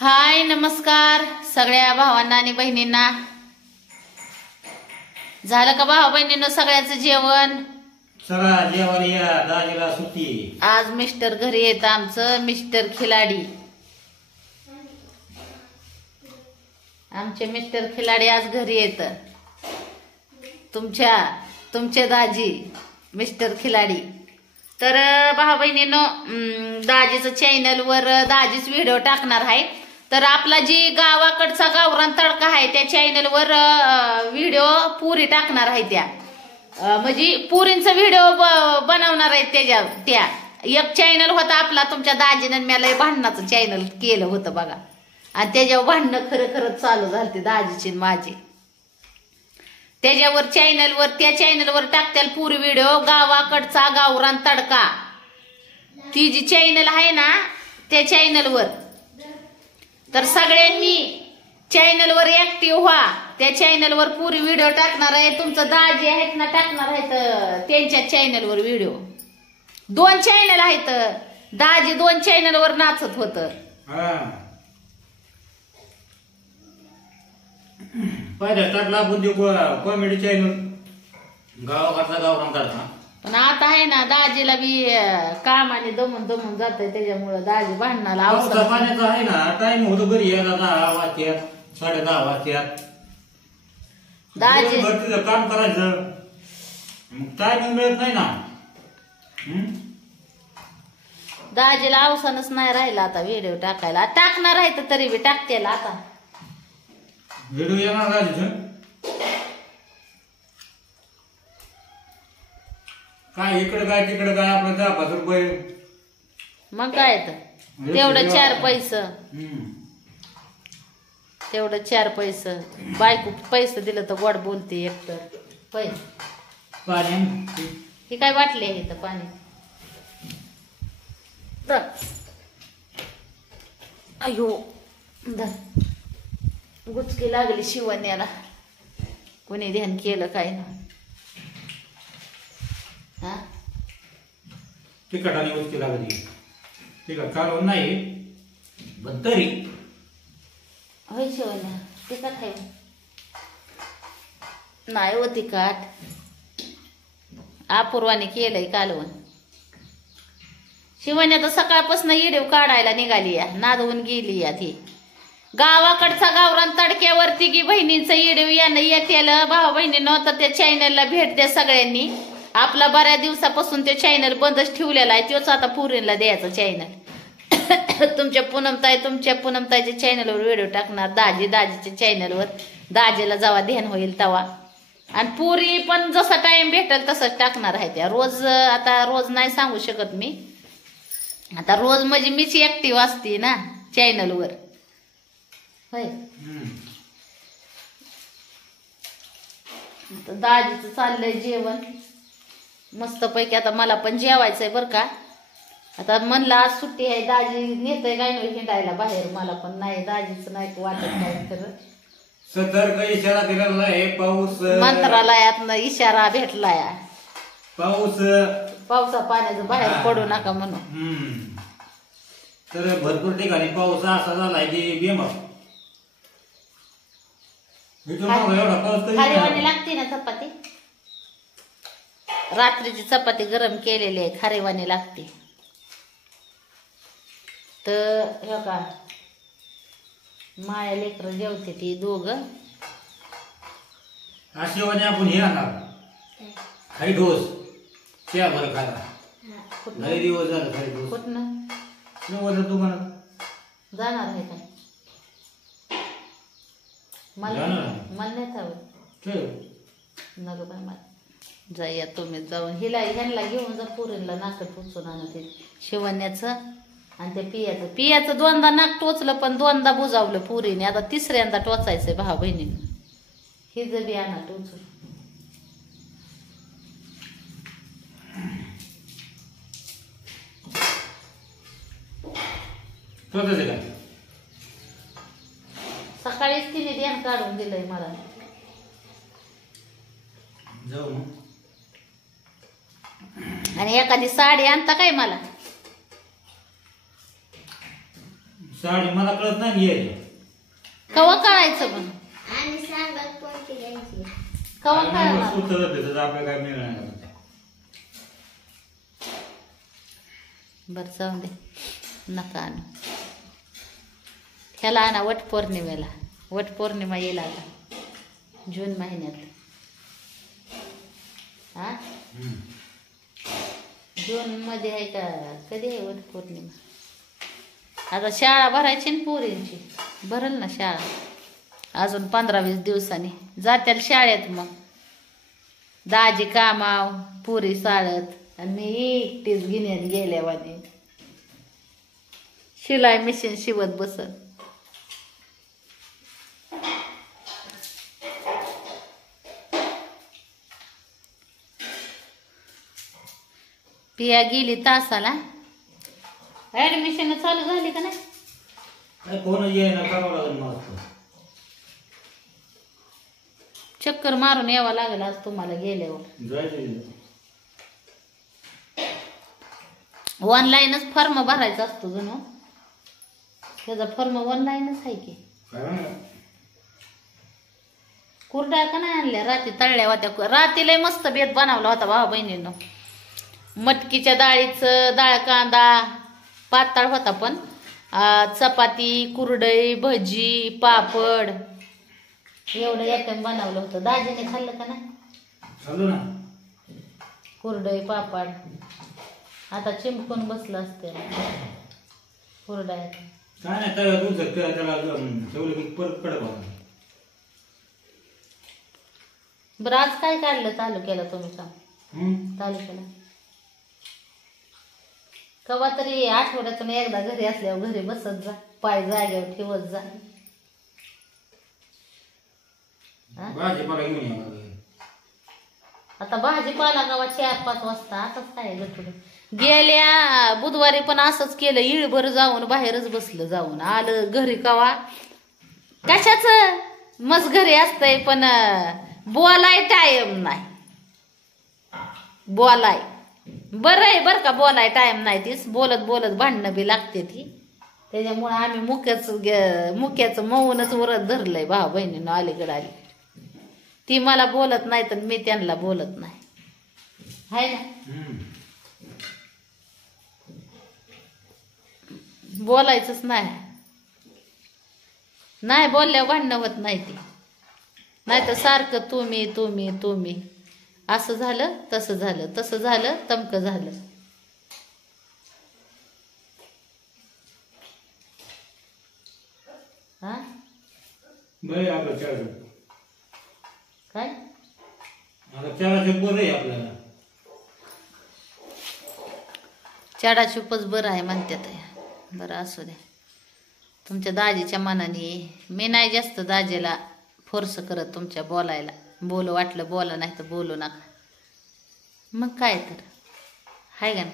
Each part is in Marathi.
हाय नमस्कार सगळ्या भावांना आणि बहिणींना. झालं का भावा बहिणींनो सगळ्याचं जेवण? चला जेवण या, दाजीला सुट्टी. आज मिस्टर घरी येत, आमचं मिस्टर खिलाडी. आमचे मिस्टर खिलाडी आज घरी येत. तुमचे दाजी मिस्टर खिलाडी. तर भावा बहिणींनो, दाजीचं चॅनलवर दाजीच व्हिडिओ टाकणार आहे. तर आपला जी गावाकडचा गावरान तडका आहे त्या चॅनलवर व्हिडिओ पुरी टाकणार आहे. त्या म्हणजे पुरींचा व्हिडिओ बनवणार आहेत. त्या एक चॅनल होता आपला तुमच्या दाजीनं मला भांडणाचं चॅनल केलं होतं बघा, आणि त्याच्यावर भांडणं खरंच चालू झालते दाजीची माझी. त्याच्यावर त्या चॅनलवर टाकतील पुरी व्हिडिओ गावाकडचा गावरान तडका. ती जी चॅनल आहे ना त्या चॅनलवर. तर सगळ्यांनी चॅनलवर ऍक्टिव्ह व्हा. त्या चॅनलवर पुरी व्हिडिओ टाकणार आहे. तुमचं दाजी आहेत ना टाकणार आहेत त्यांच्या चॅनलवर व्हिडिओ. 2 चॅनल आहेत. दाजी 2 चॅनलवर नाचत होत. पहिल्या टाकला बुद्धी कॉमेडी चॅनल गावाकडचा गावरान तडका. पण आता आहे ना दाजीला बी कामाने दमून जातंय, त्याच्यामुळे दाजी भांडणाला पावसा पाण्याचा आहे ना टाइम होतो घरी यायला 10 वाजत्यात 10:30 वाजत्यात. दाजी घरचं काम करायचं मग टाइम मिळत नाही ना. दाजीला अवसानच नाही राहिला आता व्हिडिओ टाकायला. टाकणार आहे तरी बी टाकतेला आता व्हिडिओ येणार दाजीचं. काय इकडे काय तिकडे काय आपलं 10-5 रुपये. मग काय तर तेवढं 4 पैसे. तेवढं 4 पैसे. बायको पैसे दिलं तर गोड बोलते एकतर. पाणी हे काय वाटले आहे तर पाणी. अयो गुचकी लागली शिवण्याला. कोणी ध्यान केलं काय ना. हा तिखटाने उचकी लागली. तिखट कालवण नाही पण तरी होय शिवण्या तिखट आहे नाही हो तिखट. अपूर्वाने केलंय कालवण. शिवण्या तर सकाळपासून व्हिडिओ काढायला निघाली या, नादवून गेली या. ती गावाकडचा गावरान तडक्यावरती की बहिणींचं व्हिडिओ यानं येतेल भाऊ बहिणीनं. तर त्या चॅनलला भेट द्या सगळ्यांनी. आपला बऱ्याच दिवसापासून ते चॅनल बंदच ठेवलेला आहे. तोच आता पुरीला द्यायचा चॅनल. तुमच्या पूनमताईच्या चॅनलवर व्हिडिओ टाकणार. दाजीच्या चॅनलवर. दाजीला जेव्हा ध्यान होईल तेव्हा. आणि पुरी पण जसा टाइम भेटेल तसंच टाकणार आहे त्या. रोज नाही सांगू शकत मी. आता रोज म्हणजे मीच ऍक्टिव्ह असते ना चॅनलवर. होय आता दाजीचं चाललंय जेवण मस्त पैकी. आता मला पण जेवायचंय बर का. आता म्हणलं आज सुट्टी आहे, दाजी नेतय काय नाही हिंडायला बाहेर. मला पण नाही दाजीच नाही वाटत काय खरं. सतर्क इशारा दिलेला आहे. पाऊस मंत्रालयातनं इशारा भेटलाय. पावसा पाण्याचं बाहेर पडू नका म्हणून. तर भरपूर ठिकाणी पाऊस असा झालाय की बेमक. एवढा पाऊस खारेवाणी लागते ना चपाती. रात्रीची चपाती गरम केलेली आहे, खारेवाणी लागते. तर हे का माया लेकर जेवते ती दोघं. अशी वाणी आपण हे आणणार खाई ढोस त्या बरं खायला. लई दिवस झालं खाई ढोस. कुठनं दुकानात जाणार आहे काय? मला नाही हवं नको बाय. मला जाऊया तुम्ही जाऊन ह्यांना घेऊन जा. पुरीला नाक टोचून आणा ते शिवण्याचं आणि ते पियाचं 2दा नाक टोचलं पण 2दा बुजावलं पुरीने. आता 3ऱ्यांदा टोचायचंय भाऊ बहिणीनं. हिज बी आणा टोचून. सकाळीच तिने ध्यान काढून दिलंय मला. जाऊ आणि एखादी साडी आणता काय मला. साडी मला कळत नाही घ्यायला. कवा कळायचं पण आणि सांगत कोणती घ्यायची. कवा आणि कळणार वस्तू तर भेटत आपल्याला काय मिळणार नाही. बरं जाऊ दे नका आणू. ह्याला आणा वटपौर्णिमेला. वटपौर्णिमा येईल आता जून महिन्यात. हा हम्म. जून मध्ये आहे का कधी आहे वटपौर्णिमा? आता शाळा भरायची ना पोरींची. भरल ना शाळा अजून 15-20 दिवसांनी जात्याल शाळेत. मग दाजी कामाव पुरी शाळेत आणि मी एकटीच गिन्यात गेल्यावानी शिलाई मशीन शिवत बसत. पिया गेली तासाला. ऍडमिशन चालू झाली का नाही? काय कोण येईना करावं लागेल मस्त. चक्कर मारून यावं लागेल आज तुम्हाला गेल्यावर. जायचं ऑनलाईनच फॉर्म भरायचा असतो जणू. त्याचा फॉर्म ऑनलाईनच आहे की. काय म्हणा? कुरड्या का नाही आणल्या? राती तळल्या होत्या. राती लय मस्त बेत बनवला होता भावा बहिणीनं. मटकीच्या डाळीचं डाळ कांदा पातळ होता पण चपाती कुरडई भजी पापड एवढं एकदम बनवलं होतं. दाजीने खाल्लं का नाही? चालू ना. कुरडई पापड आता चिमकून बसलं असते कुरड्या. काय नाही तव्यात उचल त्याला ठेवलं की परत कडक होता. बरं आज काय काढलं तालुक्याला तुम्ही काम? हम्म. तालुक्याला कवा तरी आठवड्यातून एकदा घरी असल्यावर घरी बसत जा. पाय जागेवर ठेवत जा. हा? भाजीपाला घेऊन यावं लागेल. आता भाजीपाला गावा 4-5 वाजता. आताच काय गटुडे. गेल्या बुधवारी पण असंच केलं. इळभर जाऊन बाहेरच बसलं. जाऊन आलं घरी कवा कशाच मस्त घरी असतंय पण बोलाय टाइम नाही. बोलाय बरं आहे बरं का. बोलाय टाइम नाही. तीच बोलत बोलत भांडणं बी लागते ती. त्याच्यामुळे आम्ही मुक्याचं मौनच वरत धरलंय भाऊ बहिणीनं अलीकडे आली. ती मला बोलत नाही तर मी त्यांना बोलत नाही. हाय ना. हम्म. बोलायचंच नाही. नाही बोलल्यावर भांडणं होत नाही ती. नाही तर सारखं तुम्ही तुम्ही तुम्ही असं झालं तसं झालं तसं झालं तमकं झालं. हा बरं आपलं चार काय आता चाराचे बरं आहे आपल्याला. चाडा चुपच बरं आहे म्हणतात. बरं असू द्या तुमच्या दाजीच्या मनाने. मी नाही जास्त दाजीला फोर्स करत तुमच्या बोलायला. बोलू वाटलं बोला नाही तर बोलू नका. मग काय तर हाय का ना.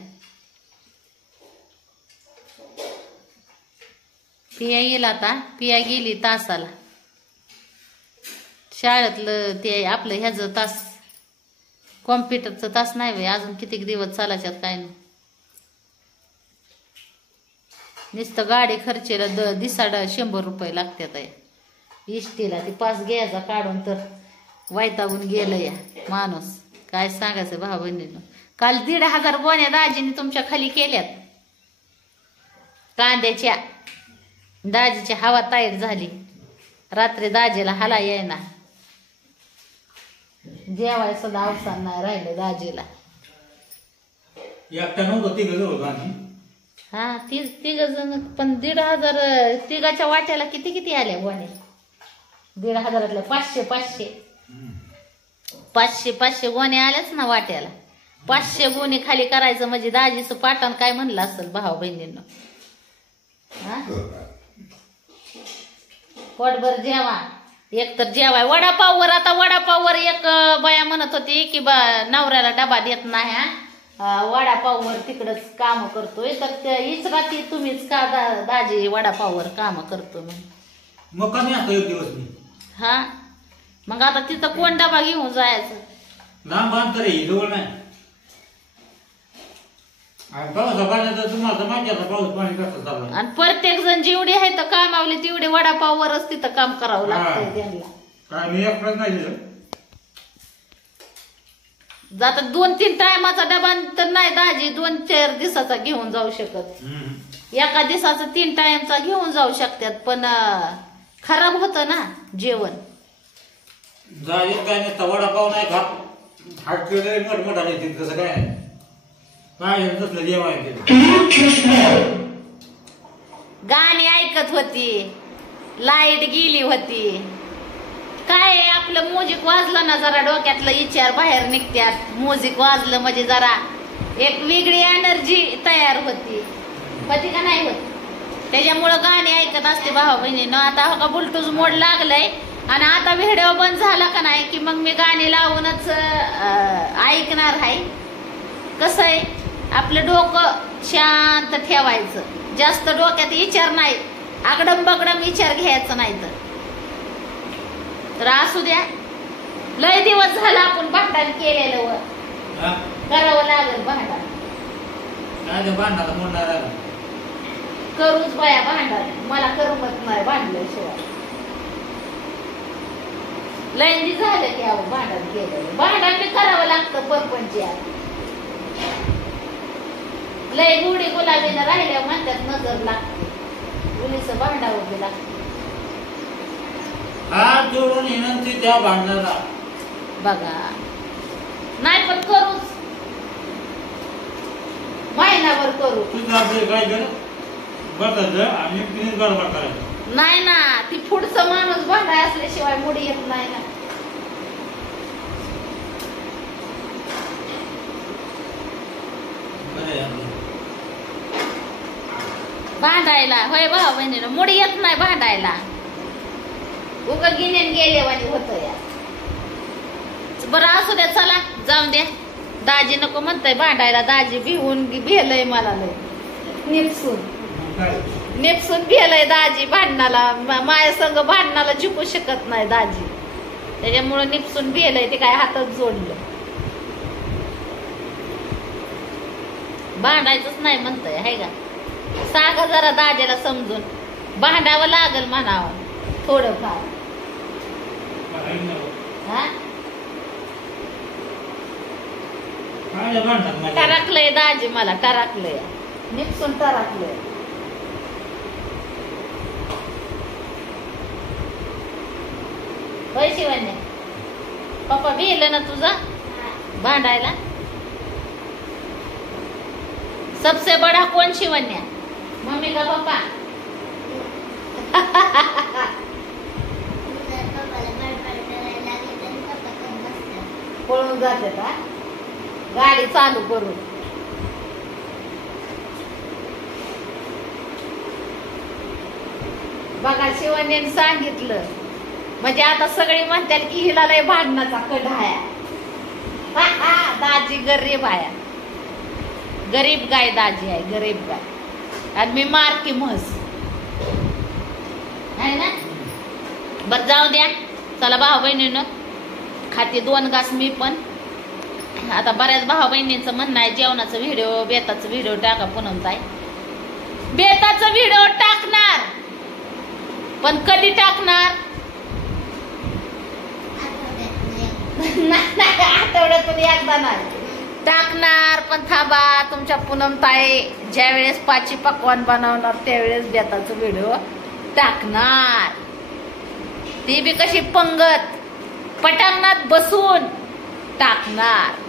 पिया येईल आता. पिया गेली तासाला. शाळेतलं ते आपलं ह्याचं तास कॉम्प्युटरचं तास नाही बाई अजून किती दिवस चालायच्यात काय नाही. नुसतं गाडी खर्चेला दिसाड 100 रुपये लागतात. इष्टीला ती पास घ्यायचा काढून तर वैतागून गेलं या माणूस. काय सांगायचं भाऊ बहिणीनं. काल 1,500 गोण्या दाजीने तुमच्या खाली केल्यात कांद्याच्या. दाजीची हवा ताईट झाली. रात्री दाजीला हाला येईना. जेवाय सुद्धा अवसान नाही राहिलं दाजीला. एकटा नव्हतं तिघ होतो आम्ही. हा तिघ जण पण 1,500 तिघाच्या वाट्याला किती आल्या गोण्या? 1,500 500 गोण्या आल्याच ना वाट्याला. 500 गोणी खाली करायचं म्हणजे दाजीचं पाटण काय म्हणलं असेल भाऊ बहिणींना. हा पोटभर जेवा. एक तर जेवाय वडापाववर. आता वडापाववर एक बाया म्हणत होती की नवऱ्याला डबा देत नाही. वडापाववर तिकडच काम करतोय तर हीच रात्री तुम्हीच का दाजी वडापाववर काम करतो मग कमी असतो एक दिवस मी. हा मग आता तिथं कोण डबा घेऊन जायचं? लांब अंतर आहे जवळ नाही. आणि पावसा पाण्याचा तुम्हाला माझ्याचा पाऊस पाणी कसं चालू आहे? आणि प्रत्येक जण जेवढे आहे तर कामावले तेवढे वडापाववरच तिथं काम करावं लागतंय हा. त्यांना. काय मी एकटाच नाही दिलं. जाता 2-3 टायमाचा डबा तर नाही दाजी 2-4 दिवसाचा घेऊन जाऊ शकत. एका दिवसाचा 3 टाइमचा घेऊन जाऊ शकतात पण खराब होतं ना जेवण. जाईल काय नाही वडापाव नाही खात. हाटले मोठमोठा नाही तसं काय नाही. काय तसलं जेवाय गाणी ऐकत होती, लाईट गेली होती. काय आपलं म्युझिक वाजलं ना जरा डोक्यातलं विचार बाहेर निघत्यात. म्युझिक वाजलं म्हणजे जरा एक वेगळी एनर्जी तयार होती का नाही होत. त्याच्यामुळं गाणी ऐकत असते भावा बहिणीनं. आता हो का ब्लूटूथ मोड लागलंय आणि आता व्हिडिओ बंद झाला का नाही की मग मी गाणी लावूनच ऐकणार आहे. कसं आहे आपलं डोकं शांत ठेवायचं. जास्त डोक्यात विचार नाही, आगडम बगडम विचार घ्यायचं नाही. तर असू द्या. लय दिवस झाला आपण भांडण केलेलं वर करावं लागेल भांडण. भांडणाला म्हणणार करूच बाया भांडण. मला करमत नाही भांडल्याशिवाय. लय झालं की आपण भांडण केलेलं. भांडण बी करावं लागतं परपंच. लय गुढी गुलाबीनं राहिल्या म्हणतात नजर लागते. मुलीचं भांडावं बी लागतं. हात जोडून विनंती त्या भांडणारा बघा नाही पण करूच. महिनाभर करू. तुझं आपलं काय कर बघायचं आणि तिने गडबड करायचं. नाही ना ती पुढचं माणूस भांडाय असल्याशिवाय मुडी येत नाही ना. भांडायला होय भाऊ बहिणीनं मुडी येत नाही भांडायला. उगा गिन्यान गेलेवानी होत या. बरं असू द्या चला जाऊन द्या. दाजी नको म्हणताय भांडायला. दाजी भिलय मला लय नेपसून भिलय दाजी भांडणाला. माया संग भांडणाला जिंकू शकत नाही दाजी. त्याच्यामुळे निपसून भिलय. ते काय हातात जोडलं. भांडायचंच नाही म्हणतंय हाय का. सांगा जरा दाजीला समजून. भांडावं लागल म्हणावं थोडंफार. हा टराकलंय दाजी मला. टराकलंय निपसून टराकलंय. होय शिवण्या पप्पा भिलं ना तुझा भांडायला. सबसे बडा कोण शिवण्या मम्मी का पप्पा. पळून जाते का गाडी चालू करून. बघा शिवण्याने सांगितलं म्हणजे आता सगळी म्हणतात की हिला लय भांडणाचा कढ आहे. दाजी गरीब आहे. गरीब गाय दाजी आहे. गरीब गाय. आणि मी मारकी म्हस आहे ना. बर जाऊ द्या चला भाऊ बहिणीनं खाते 2 घास मी पण. आता बऱ्याच भाऊ बहिणींचं म्हणणं आहे जेवणाचं व्हिडिओ बेताचं व्हिडिओ टाका पूनमताई. बेताचं व्हिडिओ टाकणार पण कधी टाकणार आठवड्यातून एकदा नाही टाकणार. पण थांबा तुमच्या पूनमताई ज्या वेळेस पाची पकवान बनवणार त्यावेळेस बेताचं व्हिडिओ टाकणार. ती बी कशी पंगत पटांगणात बसून टाकणार.